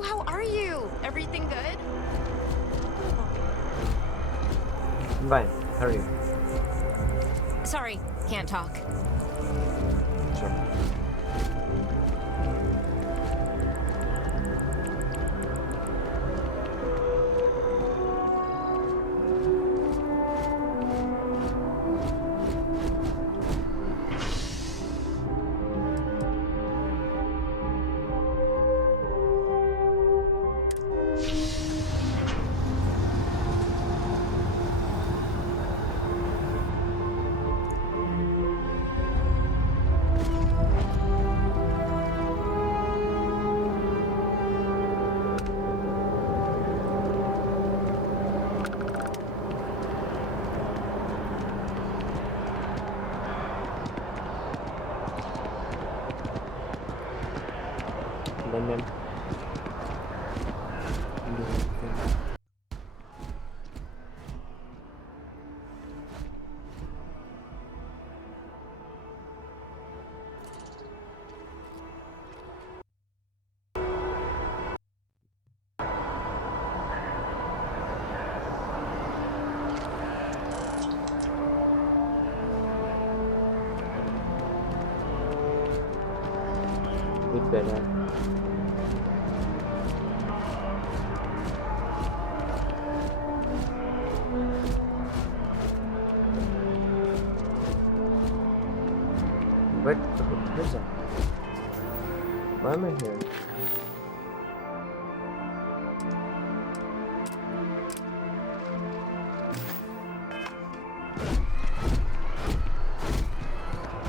So how are you? Everything good? Fine. How are you? Sorry, can't talk. Sure. Then bit better. But what's that? Why am I here?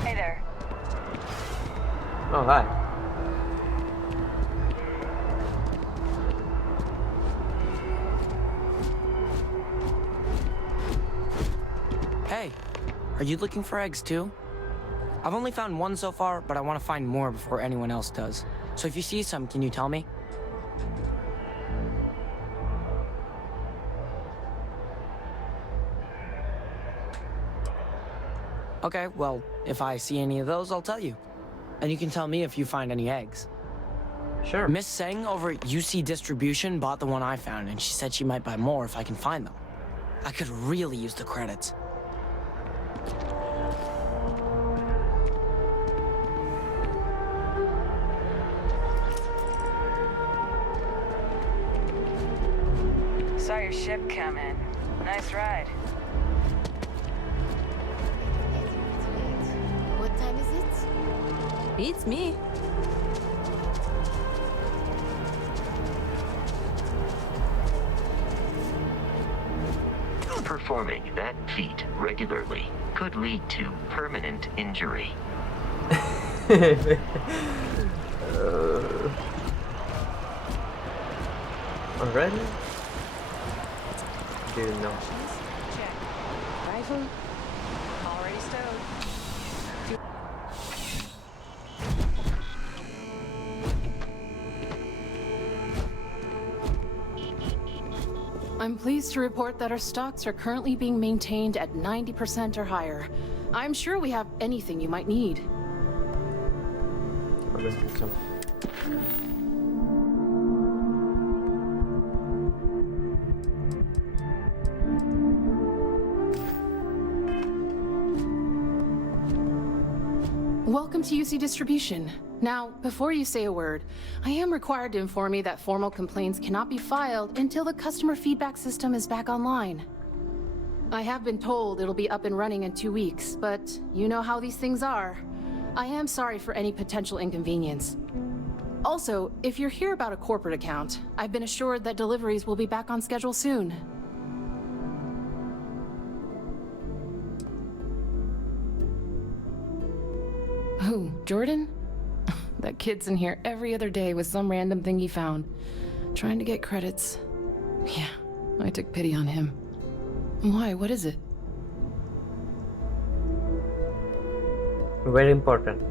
Hey there. Oh, hi. Hey, are you looking for eggs too? I've only found one so far, but I want to find more before anyone else does. So if you see some, can you tell me? Okay, well, if I see any of those, I'll tell you. And you can tell me if you find any eggs. Sure. Miss Seng over at UC Distribution bought the one I found, and she said she might buy more if I can find them. I could really use the credits. Saw your ship come in. Nice ride. What time is it? Beats me. Performing that feat regularly could lead to permanent injury. Already? Didn't know. Check. Rifle. Already stowed. I'm pleased to report that our stocks are currently being maintained at 90% or higher. I'm sure we have anything you might need. Okay, so. Welcome to UC Distribution. Now, before you say a word, I am required to inform you that formal complaints cannot be filed until the customer feedback system is back online. I have been told it'll be up and running in 2 weeks, but you know how these things are. I am sorry for any potential inconvenience. Also, if you're here about a corporate account, I've been assured that deliveries will be back on schedule soon. Who, Jordan? That kid's in here every other day with some random thing he found, trying to get credits. Yeah, I took pity on him. Why? What is it? Very important.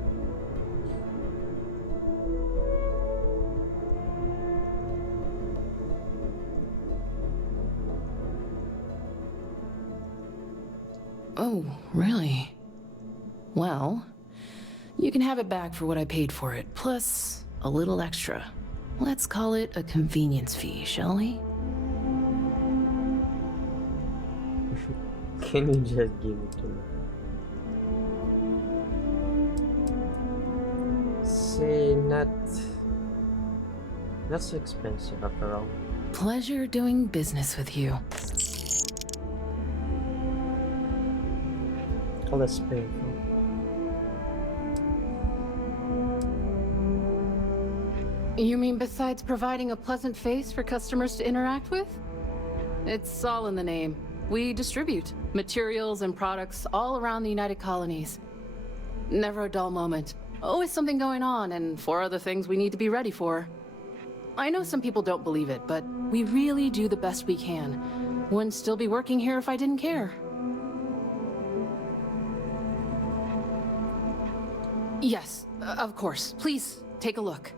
Oh, really? Well, you can have it back for what I paid for it, plus a little extra. Let's call it a convenience fee, shall we? Can you just give it to me? Say not so expensive after all. Pleasure doing business with you. Less painful. You mean besides providing a pleasant face for customers to interact with? It's all in the name. We distribute materials and products all around the United Colonies. Never a dull moment. Always something going on and 4 other things we need to be ready for. I know some people don't believe it, but we really do the best we can. Wouldn't still be working here if I didn't care. Yes, of course. Please, take a look.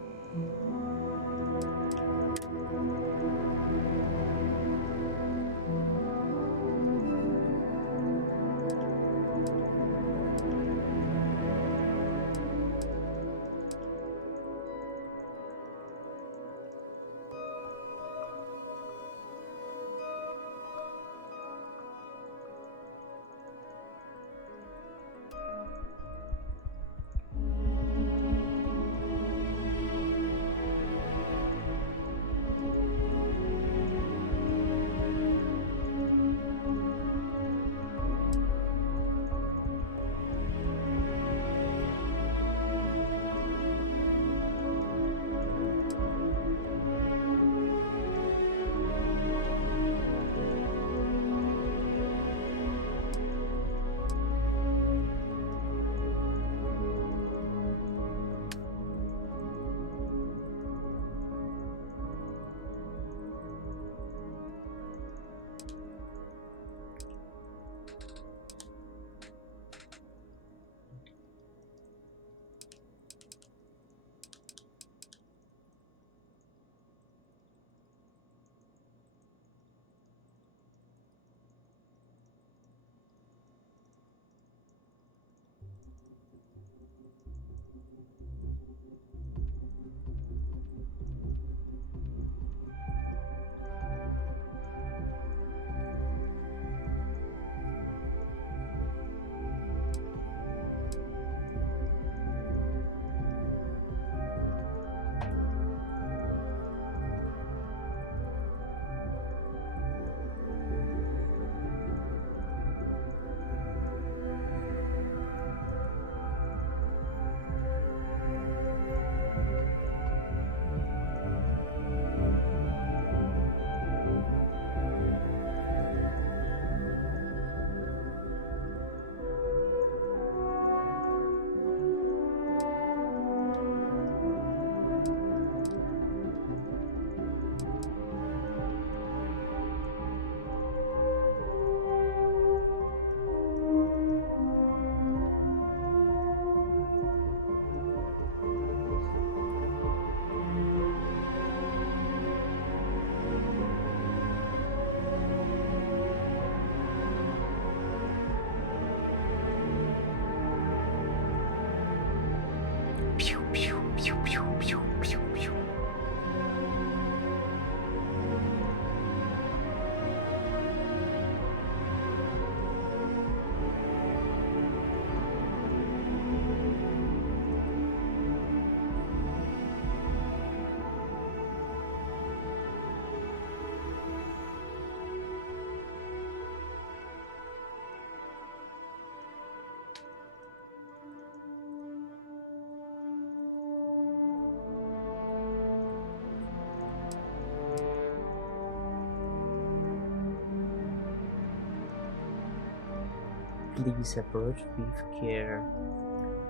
Please approach with care.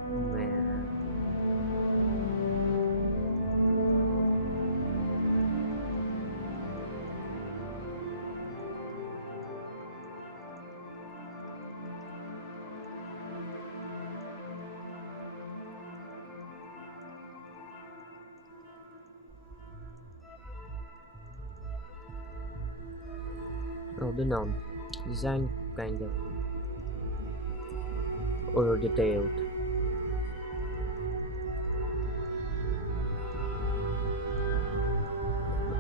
Man. Oh, the noun. Design kind of. Or detailed.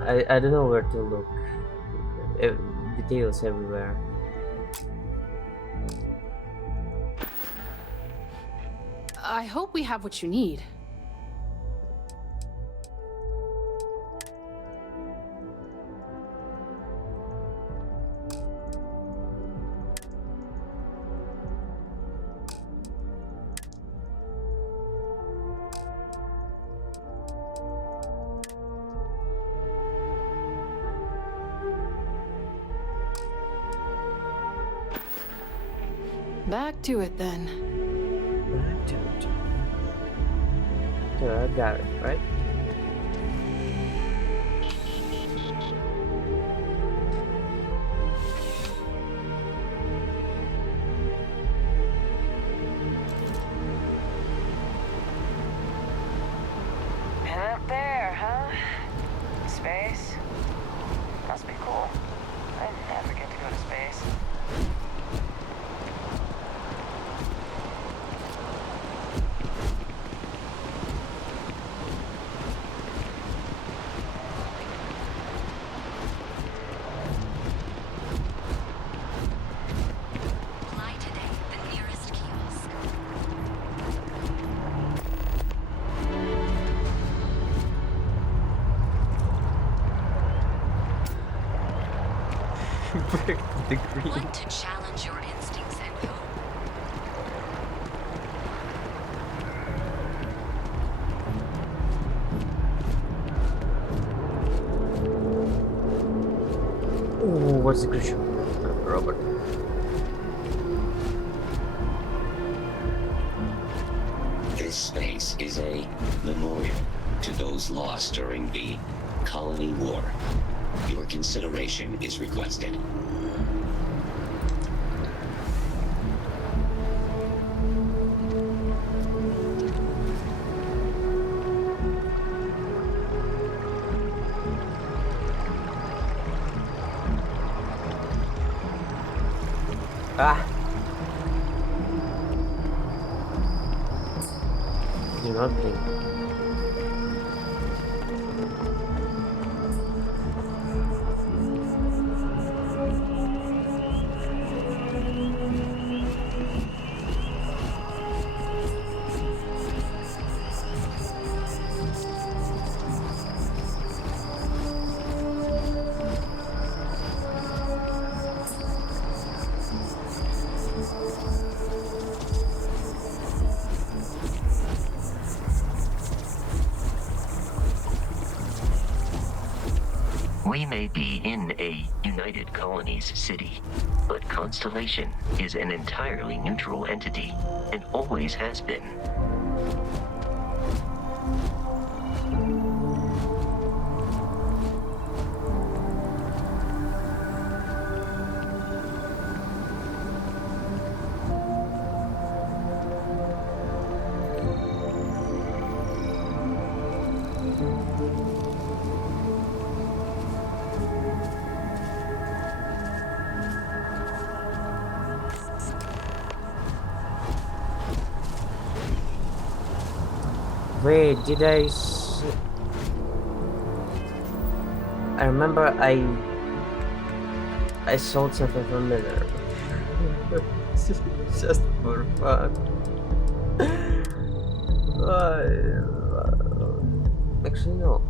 I don't know where to look. Details everywhere. I hope we have what you need. Back to it then. Okay, I got it, right? And up there, huh? Space? Must be cool. I never get to go to space. Fly today, the nearest kiosk. The green. Want to challenge your instincts and hope? Ooh, what's the crucial? Robert. This space is a memorial to those lost during the Colony War. Your consideration is requested. Ah! Do not blink. We may be in a United Colonies city, but Constellation is an entirely neutral entity and always has been. Wait, I remember I sold something familiar. Just for fun. Actually, no.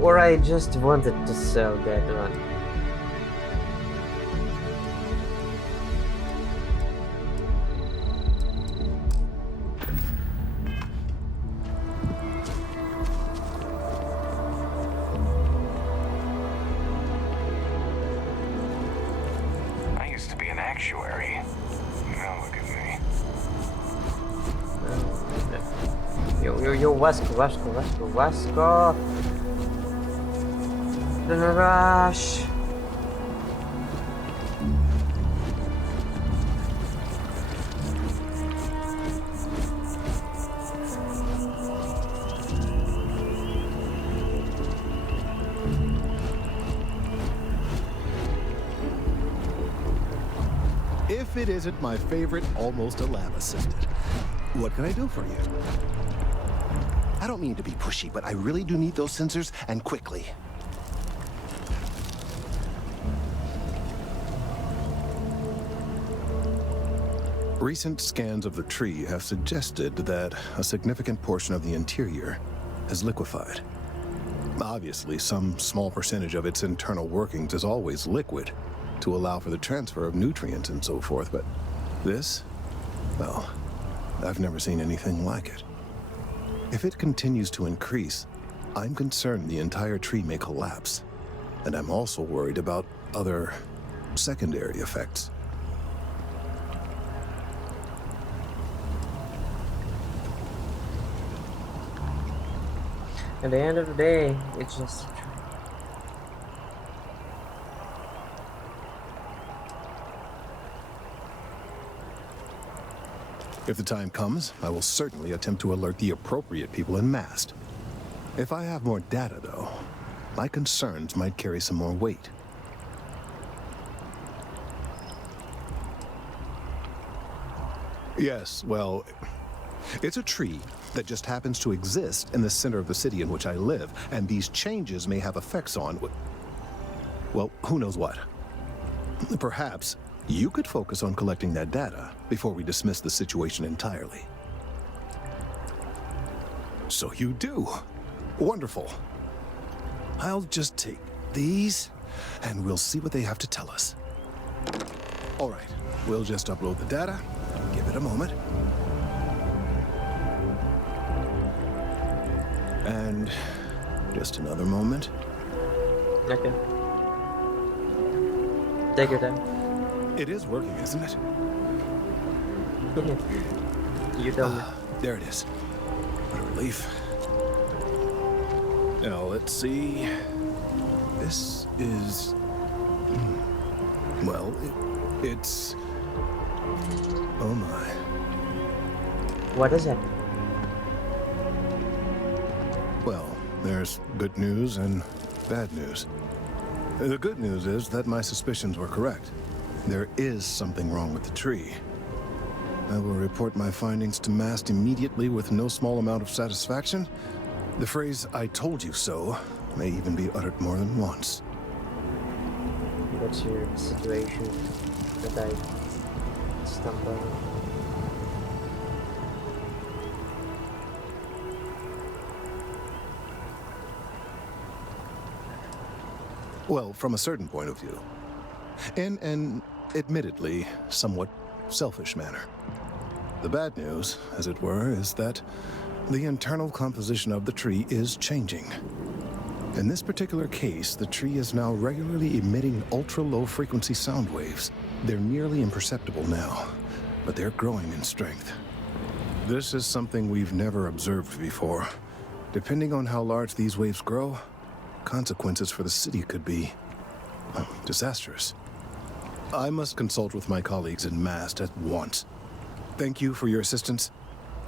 Or I just wanted to sell that one. I used to be an actuary. Now look at me. Yo, Vasco. Don't rush. If it isn't my favorite almost a lab assistant. What can I do for you? I don't mean to be pushy, but I really do need those sensors, and quickly. Recent scans of the tree have suggested that a significant portion of the interior is liquefied. Obviously, some small percentage of its internal workings is always liquid to allow for the transfer of nutrients and so forth, but this, well, I've never seen anything like it. If it continues to increase, I'm concerned the entire tree may collapse, and I'm also worried about other secondary effects. At the end of the day, it's just... If the time comes, I will certainly attempt to alert the appropriate people in Mast. If I have more data, though, my concerns might carry some more weight. Yes, well, it's a tree that just happens to exist in the center of the city in which I live, and these changes may have effects on, well, who knows what. Perhaps you could focus on collecting that data before we dismiss the situation entirely. So you do. Wonderful. I'll just take these, and we'll see what they have to tell us. All right, we'll just upload the data. Give it a moment. And just another moment. Okay. Take your time. It is working, isn't it? You tell me. There it is. What a relief. Now, let's see. This is... well, it's... oh my. What is it? Well, there's good news and bad news. The good news is that my suspicions were correct. There is something wrong with the tree. I will report my findings to Mast immediately with no small amount of satisfaction. The phrase, "I told you so," may even be uttered more than once. What's your situation that I stumbled on? Well, from a certain point of view. In an admittedly somewhat selfish manner. The bad news, as it were, is that the internal composition of the tree is changing. In this particular case, the tree is now regularly emitting ultra-low frequency sound waves. They're nearly imperceptible now, but they're growing in strength. This is something we've never observed before. Depending on how large these waves grow, consequences for the city could be disastrous. I must consult with my colleagues in Mast at once. Thank you for your assistance.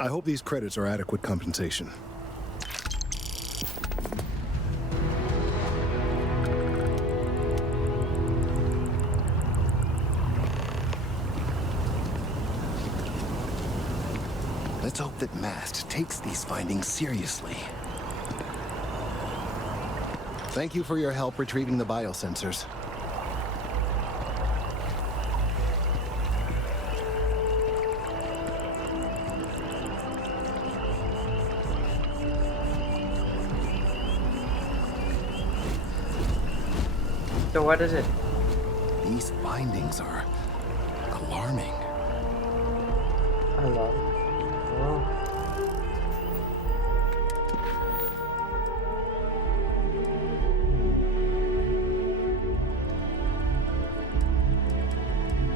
I hope these credits are adequate compensation. Let's hope that Mast takes these findings seriously. Thank you for your help retrieving the biosensors. So what is it? These findings are alarming. Hello. Oh.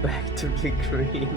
Back to the green.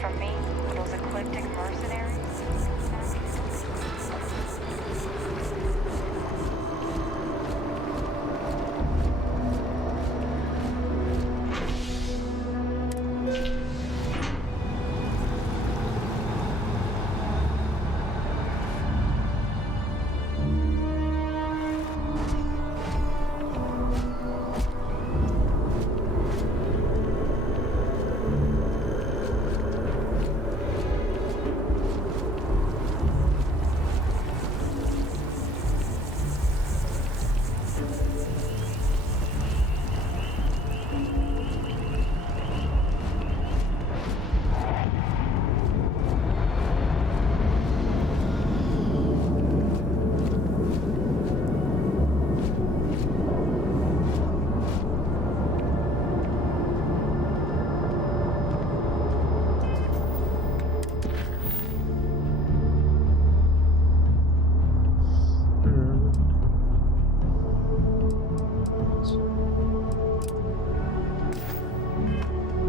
from me, those eclectic mercenaries?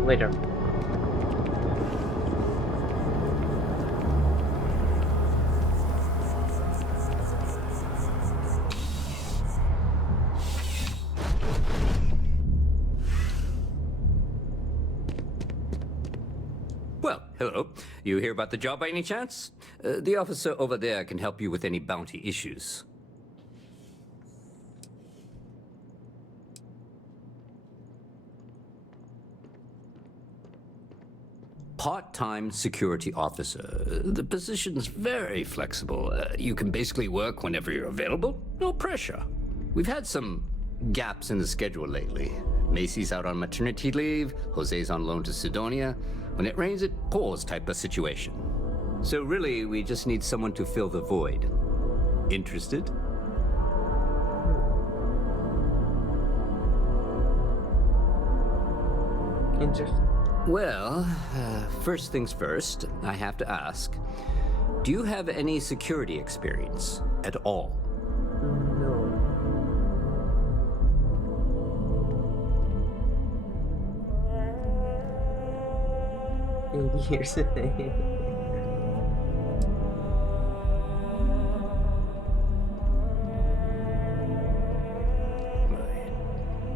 Later. Well, hello. You hear about the job by any chance? The officer over there can help you with any bounty issues. Part-time security officer. The position's very flexible. You can basically work whenever you're available. No pressure. We've had some gaps in the schedule lately. Macy's out on maternity leave, Jose's on loan to Sidonia. When it rains, it pours type of situation. So really, we just need someone to fill the void. Interested? Interesting. Well, first things first, I have to ask, do you have any security experience at all? No. Here's the thing.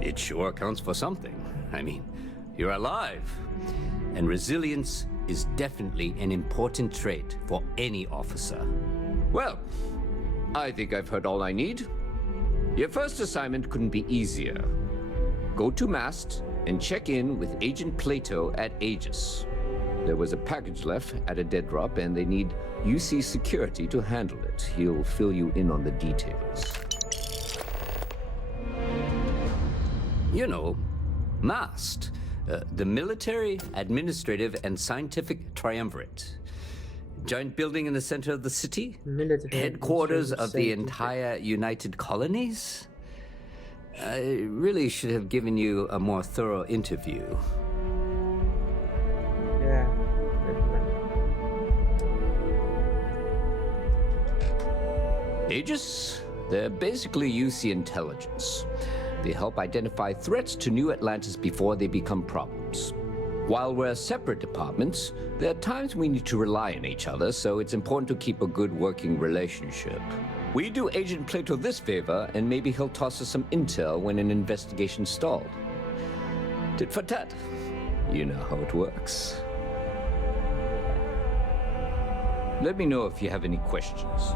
It sure counts for something. I mean, you're alive. And resilience is definitely an important trait for any officer. Well, I think I've heard all I need. Your first assignment couldn't be easier. Go to Mast and check in with Agent Plato at Aegis. There was a package left at a dead drop, and they need UC security to handle it. He'll fill you in on the details. You know, MAST, the Military, Administrative, and Scientific Triumvirate. Giant building in the center of the city? Military, Headquarters of the scientific. entire United Colonies? I really should have given you a more thorough interview. Yeah. Aegis? They're basically UC intelligence. They help identify threats to New Atlantis before they become problems. While we're separate departments, there are times we need to rely on each other, so it's important to keep a good working relationship. We do Agent Plato this favor, and maybe he'll toss us some intel when an investigation stalled. Tit for tat. You know how it works. Let me know if you have any questions.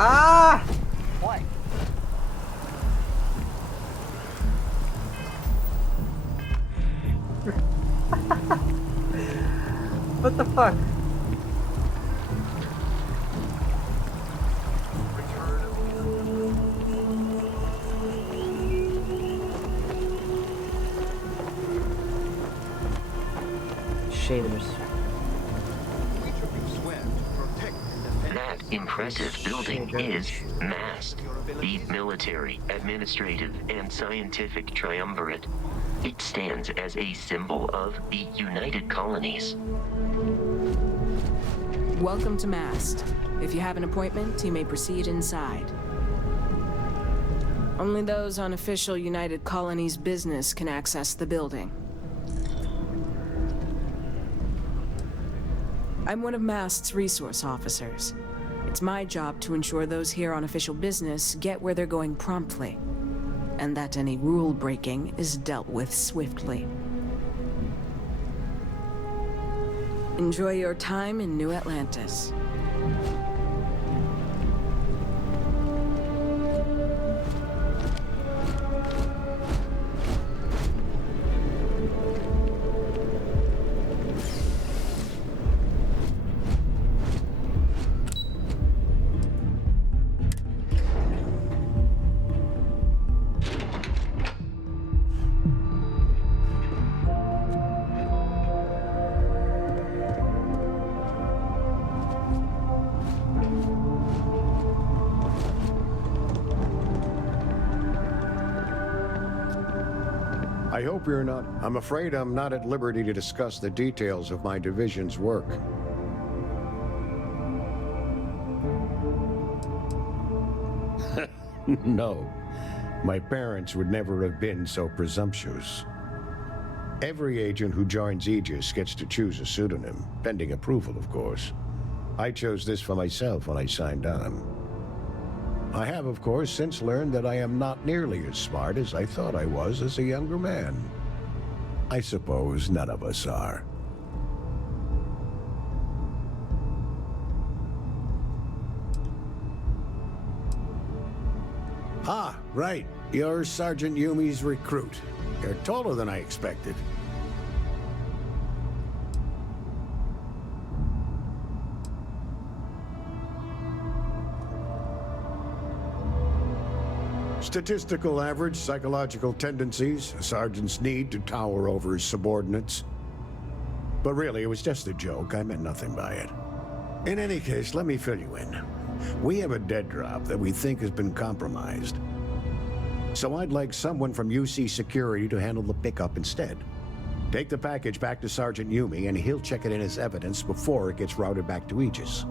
Ah! What? What the fuck? Shaders. That impressive building is MAST, the Military, Administrative, and Scientific Triumvirate. It stands as a symbol of the United Colonies. Welcome to MAST. If you have an appointment, you may proceed inside. Only those on official United Colonies business can access the building. I'm one of MAST's resource officers. It's my job to ensure those here on official business get where they're going promptly, and that any rule breaking is dealt with swiftly. Enjoy your time in New Atlantis. I hope you're not. I'm afraid I'm not at liberty to discuss the details of my division's work. No. My parents would never have been so presumptuous. Every agent who joins Aegis gets to choose a pseudonym, pending approval, of course. I chose this for myself when I signed on. I have, of course, since learned that I am not nearly as smart as I thought I was as a younger man. I suppose none of us are. Ah, right. You're Sergeant Yumi's recruit. You're taller than I expected. Statistical average, psychological tendencies, a sergeant's need to tower over his subordinates. But really, it was just a joke. I meant nothing by it. In any case, let me fill you in. We have a dead drop that we think has been compromised. So I'd like someone from UC Security to handle the pickup instead. Take the package back to Sergeant Yumi, and he'll check it in as evidence before it gets routed back to Aegis.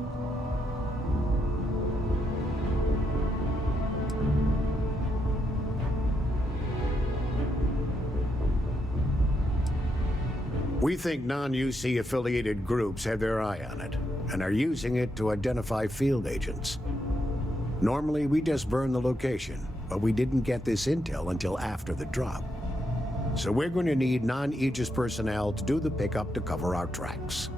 We think non-UC affiliated groups have their eye on it, and are using it to identify field agents. Normally, we just burn the location, but we didn't get this intel until after the drop. So we're going to need non-Aegis personnel to do the pickup to cover our tracks.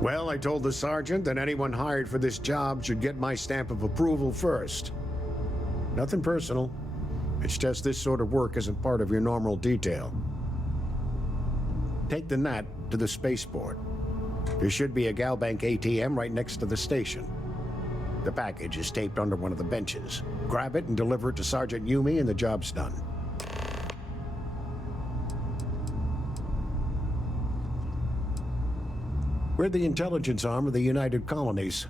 Well, I told the sergeant that anyone hired for this job should get my stamp of approval first. Nothing personal. It's just this sort of work isn't part of your normal detail. Take the Nat to the spaceport. There should be a Galbank ATM right next to the station. The package is taped under one of the benches. Grab it and deliver it to Sergeant Yumi and the job's done. We're the intelligence arm of the United Colonies.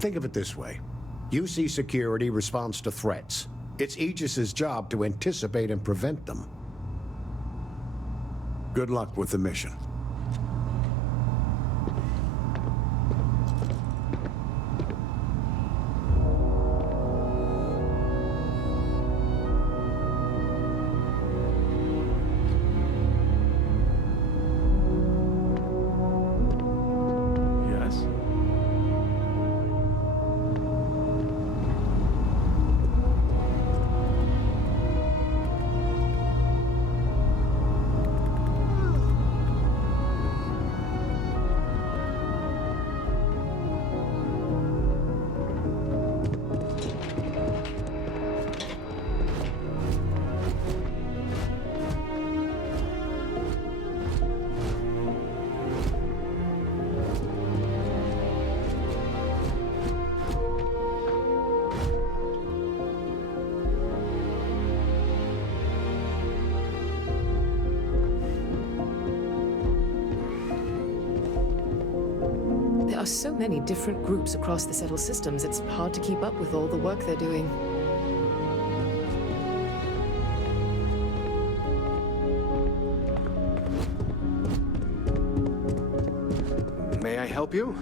Think of it this way. UC Security responds to threats. It's Aegis's job to anticipate and prevent them. Good luck with the mission. Yes? There are so many different groups across the settled systems, it's hard to keep up with all the work they're doing. May I help you?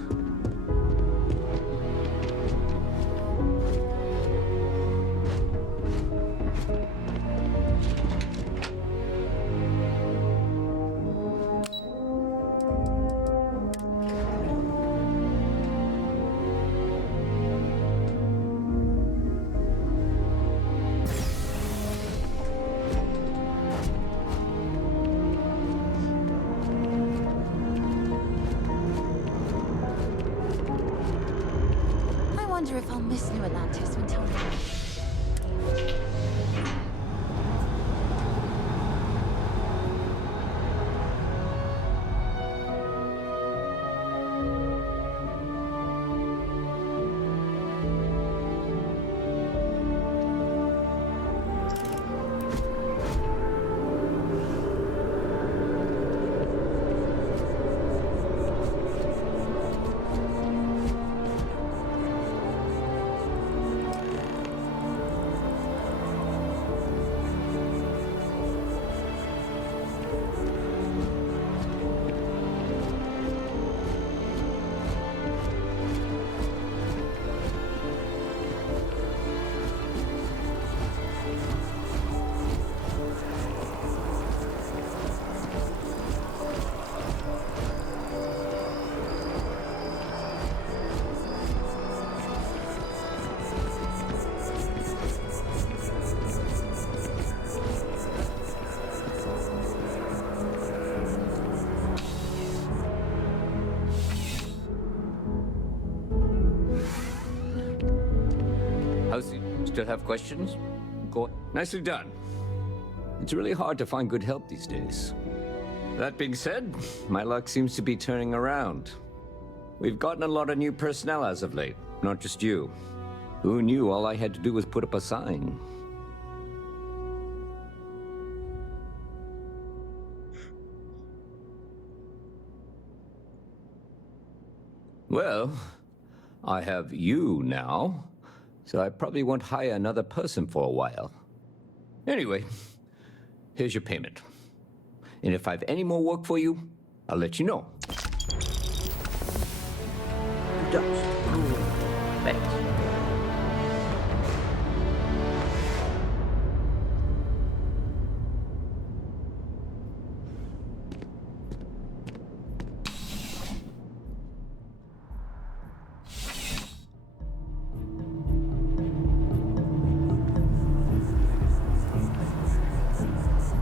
I wonder if I'll miss New Atlantis when Tony leaves. How's it? Still have questions? Go on. Nicely done. It's really hard to find good help these days. That being said, my luck seems to be turning around. We've gotten a lot of new personnel as of late, not just you. Who knew all I had to do was put up a sign? Well, I have you now, so I probably won't hire another person for a while. Anyway, here's your payment. And if I have any more work for you, I'll let you know. Thanks.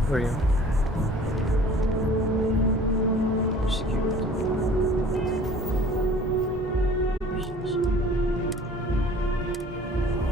Where are you?